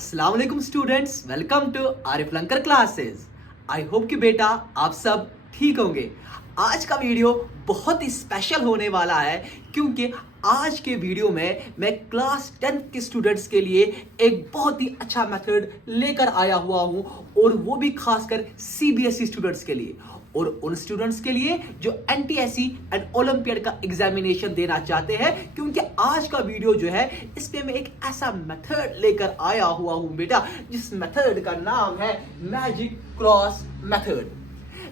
अस्सलाम वालेकुम students, welcome to Arif Lankar classes. I hope कि बेटा आप सब ठीक होंगे। आज का वीडियो बहुत ही स्पेशल होने वाला है क्योंकि आज के वीडियो में मैं क्लास 10 के स्टूडेंट्स के लिए एक बहुत ही अच्छा मेथड लेकर आया हुआ हूं और वो भी खासकर सीबीएसई स्टूडेंट्स के लिए और उन स्टूडेंट्स के लिए जो एनटीएससी एंड ओलंपियाड का एग्जामिनेशन देना चाहते हैं, क्योंकि आज का वीडियो जो है इसमें मैं एक ऐसा मेथड लेकर आया हुआ हूं बेटा, जिस मेथड का नाम है मैजिक क्रॉस मेथड।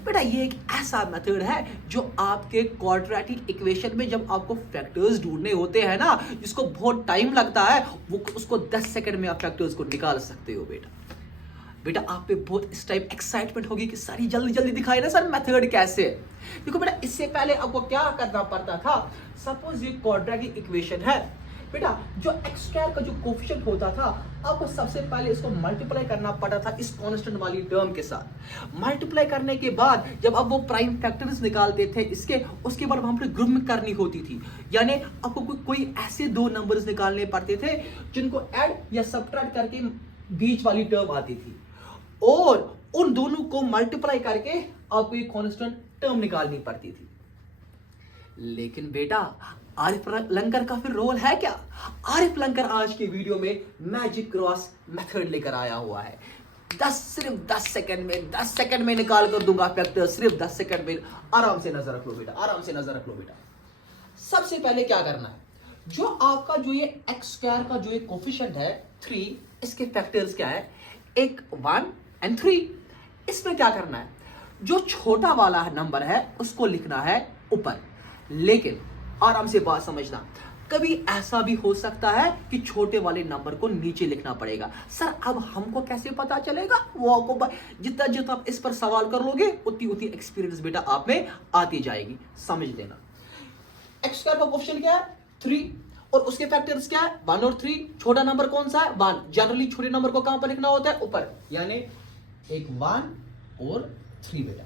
बेटा ये एक ऐसा मेथड है जो आपके क्वाड्रेटिक इक्वेशन में जब आपको फैक्टर्स ढूंढने होते हैं ना, जिसको बहुत टाइम लगता है, वो उसको 10 सेकंड में आप फैक्टर्स को निकाल सकते हो बेटा। बेटा आप पे बहुत इस टाइप एक्साइटमेंट होगी कि सारी जल्दी जल्दी दिखाई ना सर मेथड कैसे है। देखो बेटा, इससे पहले आपको क्या करना पड़ता था। सपोज ये क्वाड्रेटिक इक्वेशन है बेटा, जो एक्स स्क्वायर का जो कोफिशिएंट होता था, आपको सबसे पहले इसको मल्टीप्लाई करना पड़ता था इस कांस्टेंट वाली टर्म के साथ। मल्टीप्लाई करने के बाद जब अब वो प्राइम फैक्टर्स निकालते थे इसके, उसके बाद वहां पर ग्रुप करनी होती थी, यानी आपको कोई ऐसे दो नंबर्स निकालने पड़ते थे जिनको ऐड या सब्ट्रैक्ट करके बीच वाली टर्म आती थी और उन दोनों को मल्टीप्लाई करके आपको एक कांस्टेंट टर्म निकालनी पड़ती थी। लेकिन बेटा आरिफ लंकर का फिर रोल है क्या? आरिफ लंकर आज के वीडियो में मैजिक क्रॉस मेथड लेकर आया हुआ है। सिर्फ 10 सेकंड में निकाल कर दूंगा फैक्टर, सिर्फ 10 सेकंड में। आराम से नजर रख लो बेटा, आराम से नजर रख लो बेटा। सबसे पहले क्या करना है, जो आपका जो ये एक्स स्क्वायर का जो ये कोफिशिएंट है 3, इसके फैक्टर्स क्या है, एक 1 एंड 3। इसमें क्या करना है, जो छोटा वाला नंबर है उसको लिखना है ऊपर। लेकिन आराम से बात समझना, कभी ऐसा भी हो सकता है कि छोटे वाले नंबर को नीचे लिखना पड़ेगा। सर अब हमको कैसे पता चलेगा? वो आपको जितना जितना आप इस पर सवाल कर लोगे उतनी उतनी एक्सपीरियंस बेटा आप में आती जाएगी। समझ लेना, एक्स स्क्वायर का कोफिशिएंट क्या है 3 और उसके फैक्टर्स क्या है 1 और 3। छोटा नंबर कौन सा है 1। जनरली छोटे नंबर को कहां पर लिखना होता है ऊपर, यानी एक 1 और 3 बेटा।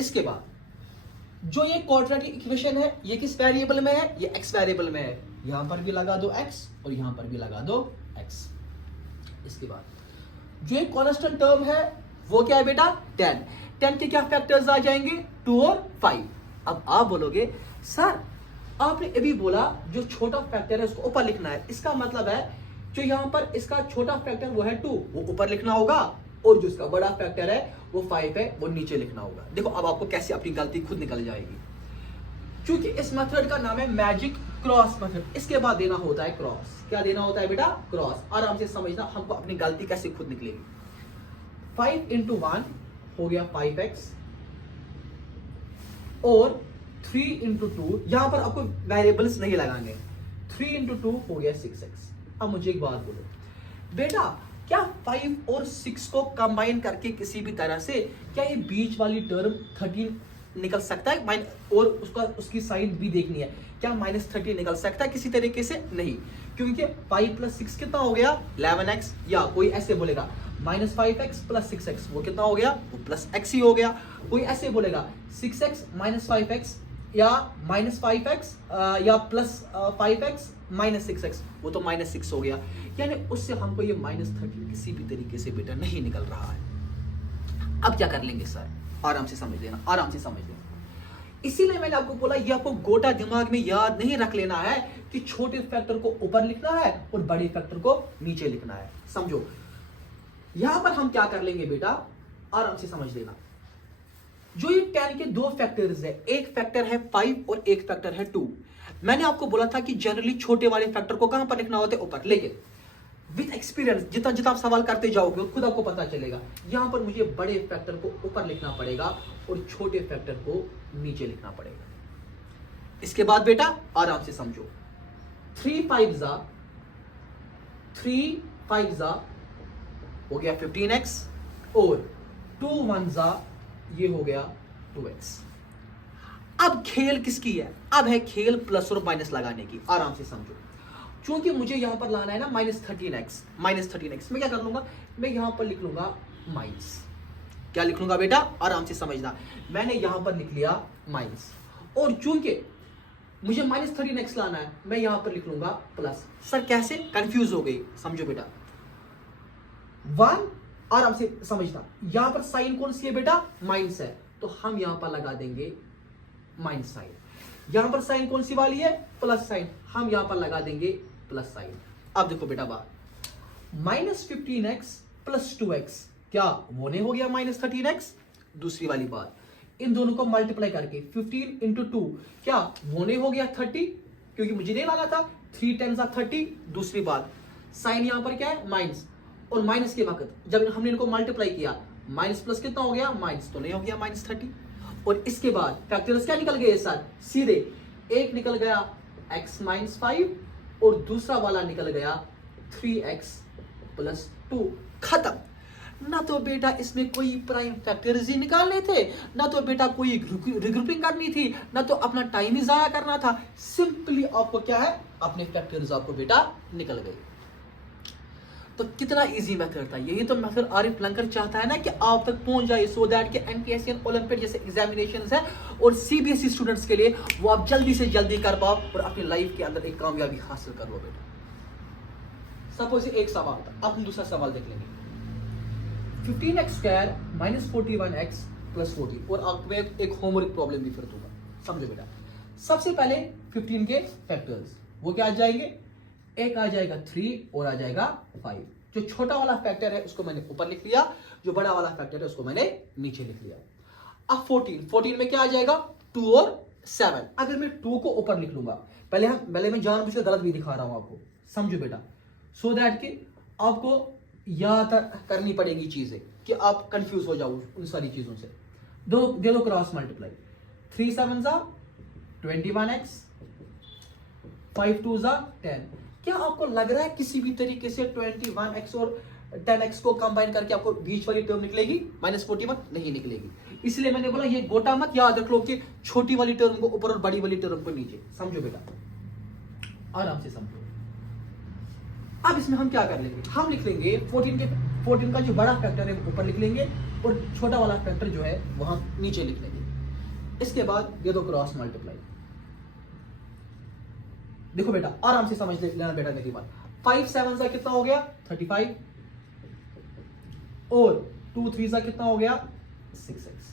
इसके बाद जो ये क्वाड्रेटिक इक्वेशन है ये किस वेरिएबल में है, ये x वेरिएबल में है। यहां पर भी लगा दो x और यहां पर भी लगा दो x। इसके बाद जो एक कांस्टेंट टर्म है वो क्या है बेटा 10 के क्या फैक्टर्स आ जाएंगे 2 और 5। अब आप बोलोगे सर आपने अभी बोला जो छोटा फैक्टर है उसको ऊपर लिखना है, इसका मतलब है जो यहां पर इसका छोटा फैक्टर वो है 2, वो ऊपर लिखना होगा और जो इसका बड़ा फैक्टर है वो 5 है, वो नीचे लिखना होगा। देखो अब आपको कैसे अपनी गलती खुद निकल जाएगी, क्योंकि इस मेथड का नाम है मैजिक क्रॉस मेथड। इसके बाद देना होता है क्रॉस। क्या देना होता है बेटा? क्रॉस। आराम से समझना हमको अपनी गलती कैसे खुद निकलेगी। 5 into 1 हो गया 5x और 3 into 2, यहां पर आपको वेरिएबल्स नहीं लगाएंगे। 3 into 2 हो गया 6x। अब मुझे एक बात बोलो बेटा, क्या 5 और 6 को कंबाइन करके किसी भी तरह से क्या ये बीच वाली टर्म 13 निकल सकता है? और उसकी साइड भी देखनी है, क्या -30 निकल सकता है किसी तरीके से? नहीं, क्योंकि 5 + 6 कितना हो गया 11x। या कोई ऐसे बोलेगा -5x + 6x, वो कितना हो गया? वो +x ही हो गया। कोई ऐसे बोलेगा 6x - 5x या -5x या +5x - 6x, वो तो -6 हो गया। यानी उससे हमको ये -30 किसी भी तरीके से बेटा नहीं निकल रहा है। अब क्या कर लेंगे सर? आराम से समझ लेना, आराम से समझ लेना। इसीलिए मैंने आपको बोला ये आपको गोटा दिमाग में याद नहीं रख लेना है कि छोटे फैक्टर को ऊपर लिखना है और बड़े फैक्टर को नीचे लिखना है। समझो यहां पर हम क्या कर लेंगे बेटा, आराम से समझ लेना। जो ये 10 के दो फैक्टर्स है, एक फैक्टर है 5 और एक फैक्टर है 2। मैंने आपको बोला था कि जनरली छोटे वाले फैक्टर को कहां पर लिखना होता है ऊपर, लेकिन विद एक्सपीरियंस जितना जितना आप सवाल करते जाओगे खुद आपको पता चलेगा यहां पर मुझे बड़े फैक्टर को ऊपर लिखना पड़ेगा और छोटे फैक्टर को नीचे लिखना पड़ेगा। इसके बाद बेटा आराम से समझो, 3 5 हो गया 15x और 2 1 ये हो गया 2x। अब खेल किसकी है? अब है खेल प्लस और माइनस लगाने की। आराम से समझो, क्योंकि मुझे यहां पर लाना है ना -13x। मैं क्या कर लूंगा, मैं यहां पर लिख लूंगा माइनस। क्या लिख लूंगा बेटा? आराम से समझना, मैंने यहां पर लिख लिया माइनस, और चूंकि मुझे -13x लाना है मैं यहां पर लिख लूंगा प्लस। सर कैसे? कंफ्यूज हो गई? समझो बेटा, वन, आराम से समझना, यहां पर साइन कौन सी है बेटा, माइनस है, तो हम यहां पर लगा देंगे माइनस साइन। यहां पर साइन कौन सी वाली है, प्लस साइन, हम यहां पर लगा देंगे प्लस साइन। अब देखो बेटा बात, -15x प्लस 2x क्या वो नहीं हो गया -13x। दूसरी वाली बात, इन दोनों को मल्टीप्लाई करके 15 इंटू 2 क्या वो नहीं हो गया 30, क्योंकि मुझे नहीं लाना था, 3 10 30। दूसरी बात, साइन यहां पर क्या है माइनस, और माइनस के वक्त जब हमने इनको मल्टीप्लाई किया, माइनस प्लस कितना हो गया, माइनस तो नहीं हो गया -30। और इसके बाद फैक्टर्स क्या निकल गए सर, सीधे एक निकल गया x - 5 और दूसरा वाला निकल गया 3x + 2। खत्म। ना तो बेटा इसमें कोई प्राइम फैक्टर्स ही निकालने थे, ना तो बेटा कोई रिग्रुपिंग करनी थी, ना तो अपना टाइम ही जाया करना था। सिंपली आपको क्या है, अपने फैक्टर्स आपको बेटा निकल गए। तो कितना इजी मेथड था, यही तो मेथड आरिफ लंकर चाहता है ना कि आप तक पहुंच जाए, सो दैट कि एनटीएससी ओलंपियाड जैसे एग्जामिनेशंस है और सीबीएसई स्टूडेंट्स के लिए वो आप जल्दी से जल्दी कर पाओ और अपनी लाइफ के अंदर एक कामयाबी हासिल कर लो बेटा। सपोज एक सवाल था, अब हम दूसरा सवाल देख लेंगे। 15x² - 41x + 40, और आपको मैं एक होमवर्क प्रॉब्लम भी फिर दूंगा, समझो बेटा। सबसे पहले 15 के फैक्टर्स वो क्या आ जाएंगे, एक आ जाएगा 3 और आ जाएगा 5। जो छोटा वाला फैक्टर है उसको मैंने ऊपर लिख लिया, जो बड़ा वाला फैक्टर है उसको मैंने नीचे लिख लिया। अब 14 में क्या आ जाएगा, 2 और 7। अगर मैं 2 को ऊपर लिख लूंगा, पहले मैं जानबूझकर गलत भी दिखा रहा हूं आपको, समझो बेटा, सो दैट कि आपको याद करनी पड़ेगी चीजें कि आप कंफ्यूज हो जाओ उन सारी चीजों से। दे दो क्रॉस मल्टीप्लाई, 3 7 21x, 5 2 10। क्या आपको लग रहा है किसी भी तरीके से 21x और 10x को कंबाइन करके आपको बीच वाली टर्म निकलेगी -41? नहीं निकलेगी। इसलिए मैंने बोला ये गोटा मत याद रख लो कि छोटी वाली टर्म को ऊपर और बड़ी वाली टर्म को नीचे। समझो बेटा, आराम से समझो। अब इसमें हम क्या कर लेंगे, हम लिख लेंगे 14 का जो बड़ा फैक्टर है वो ऊपर लिख लेंगे और छोटा वाला फैक्टर जो है वहां नीचे लिख लेंगे। इसके बाद ये दो क्रॉस मल्टीप्लाई। देखो बेटा आराम से समझ लेना बेटा मेरी बात। 5 7 सा कितना हो गया 35 और 2 3 सा कितना हो गया 6x।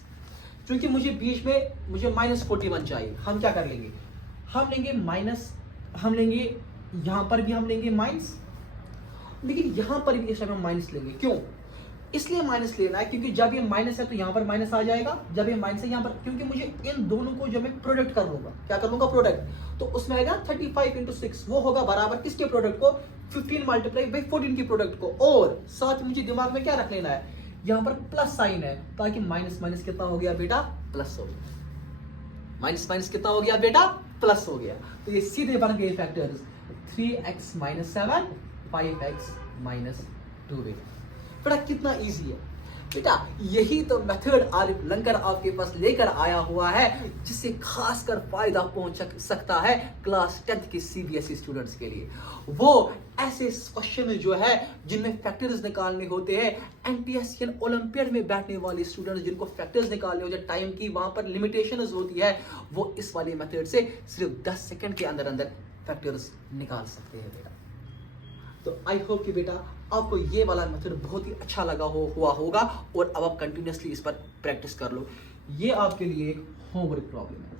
क्योंकि मुझे बीच में मुझे -41 चाहिए, हम क्या कर लेंगे, हम लेंगे माइनस, हम लेंगे यहां पर भी हम लेंगे माइनस, लेकिन यहां पर भी इस टाइम हम माइनस लेंगे। क्यों, इसलिए माइनस लेना है क्योंकि जब ये माइनस है तो यहां पर माइनस आ जाएगा, जब ये माइनस है यहां पर, क्योंकि मुझे इन दोनों को जब मैं प्रोडक्ट कर लूंगा, क्या कर लूंगा प्रोडक्ट, तो उसमें आएगा 35 × 6, वो होगा बराबर किसके प्रोडक्ट को, 15 × 14 की प्रोडक्ट को। और साथ मुझे दिमाग में क्या रख लेना है, यहां पर प्लस साइन है, ताकि माइनस माइनस कितना हो गया बेटा, प्लस हो गया। माइनस माइनस कितना हो गया बेटा, प्लस हो गया। तो ये सीधे बन गए फैक्टर्स 3x - 7 5x - 2 बेटा कितना इजी है बेटा। यही तो मेथड आरिफ लंकर आपके पास लेकर आया हुआ है, जिससे खासकर फायदा पहुंच सकता है क्लास 10th के सीबीएसई स्टूडेंट्स के लिए। वो ऐसे क्वेश्चन जो है जिनमें फैक्टर्स निकालने होते हैं, एनटीएससी ओलंपियाड में बैठने वाले स्टूडेंट्स जिनको फैक्टर्स निकालने होते हैं, टाइम की वहां पर लिमिटेशंस होती है, वो इस वाले मेथड से सिर्फ 10 सेकंड के अंदर अंदर फैक्टर्स निकाल सकते हैं बेटा। तो आई होप कि बेटा आपको ये वाला मेथड बहुत ही अच्छा लगा हुआ होगा और अब आप कंटिन्यूसली इस पर प्रैक्टिस कर लो। ये आपके लिए एक होमवर्क प्रॉब्लम है,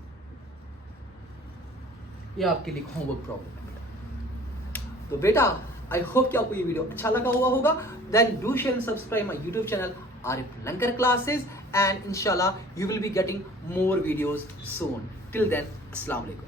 ये आपके लिए होमवर्क प्रॉब्लम है बेटा। तो बेटा आई होप कि आपको ये वीडियो अच्छा लगा हुआ होगा। Then do share and subscribe my YouTube channel Arif Lankar classes, and इंशाल्लाह you will be getting more videos soon. Till then, Assalamu alaikum.